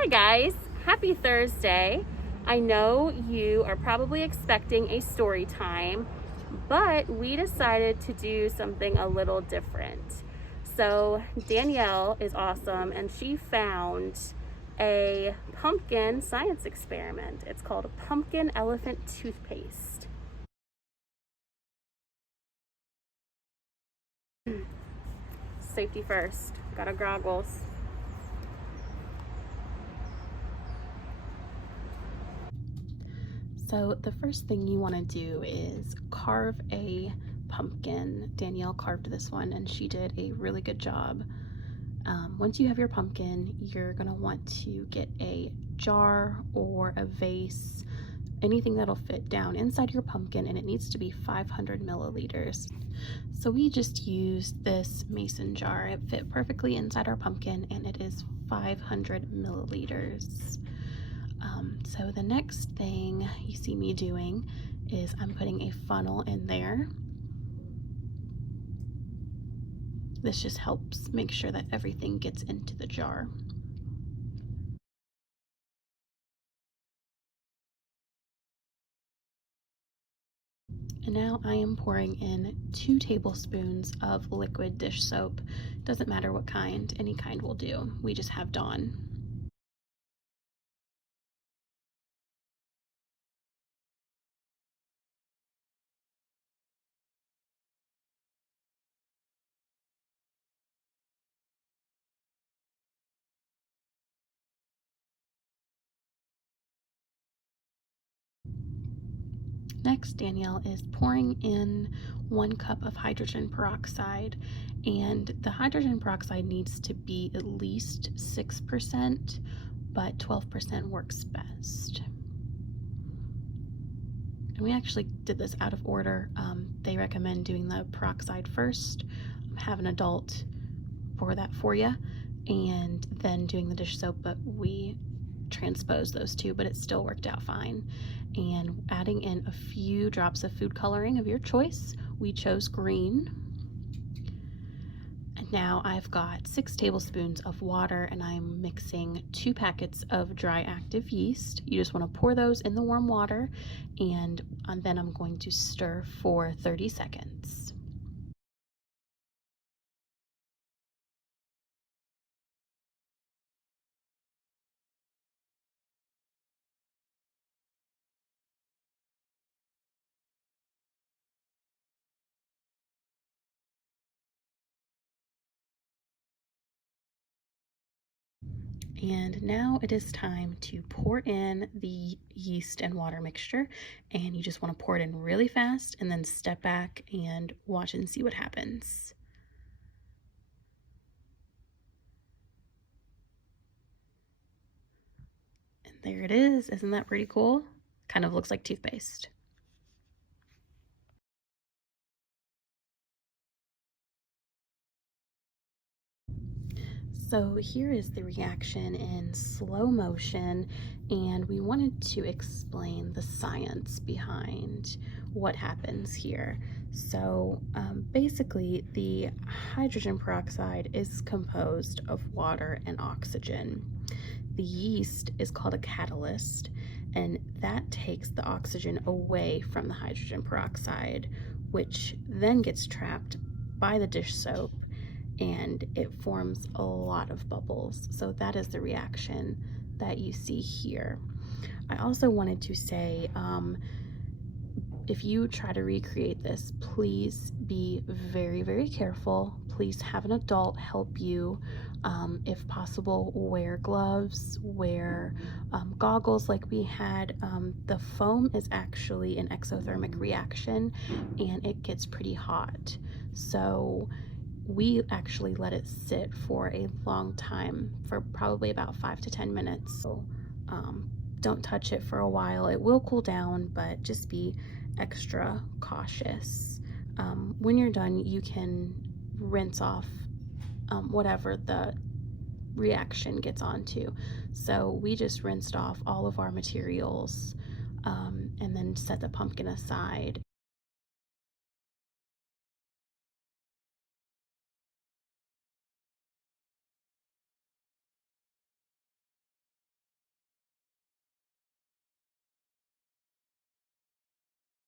Hi guys, happy Thursday. I know you are probably expecting a story time, but we decided to do something a little different. So Danielle is awesome and she found a pumpkin science experiment. It's called a pumpkin elephant toothpaste. Safety first, got our goggles. So the first thing you want to do is carve a pumpkin. Danielle carved this one and she did a really good job. Once you have your pumpkin, you're going to want to get a jar or a vase, anything that'll fit down inside your pumpkin, and it needs to be 500 milliliters. So we just used this mason jar. It fit perfectly inside our pumpkin and it is 500 milliliters. So the next thing you see me doing is I'm putting a funnel in there. This just helps make sure that everything gets into the jar. And now I am pouring in 2 tablespoons of liquid dish soap. Doesn't matter what kind, any kind will do. We just have Dawn. Next, Danielle is pouring in 1 cup of hydrogen peroxide, and the hydrogen peroxide needs to be at least 6%, but 12% works best. And we actually did this out of order. They recommend doing the peroxide first, have an adult pour that for you, and then doing the dish soap, but we transposed those two, but it still worked out fine. And adding in a few drops of food coloring of your choice. We chose green. And now I've got 6 tablespoons of water and I'm mixing 2 packets of dry active yeast. You just want to pour those in the warm water and then I'm going to stir for 30 seconds. And now it is time to pour in the yeast and water mixture, and you just want to pour it in really fast and then step back and watch and see what happens. And there it is. Isn't that pretty cool? Kind of looks like toothpaste. So here is the reaction in slow motion, and we wanted to explain the science behind what happens here. So basically the hydrogen peroxide is composed of water and oxygen. The yeast is called a catalyst, and that takes the oxygen away from the hydrogen peroxide, which then gets trapped by the dish soap and it forms a lot of bubbles. So that is the reaction that you see here. I also wanted to say, if you try to recreate this, please be very, very careful. Please have an adult help you. If possible, wear gloves, wear goggles like we had. The foam is actually an exothermic reaction and it gets pretty hot. So we actually let it sit for a long time, for probably about 5 to 10 minutes. So don't touch it for a while. It will cool down, but just be extra cautious. When you're done, you can rinse off whatever the reaction gets onto. So we just rinsed off all of our materials and then set the pumpkin aside.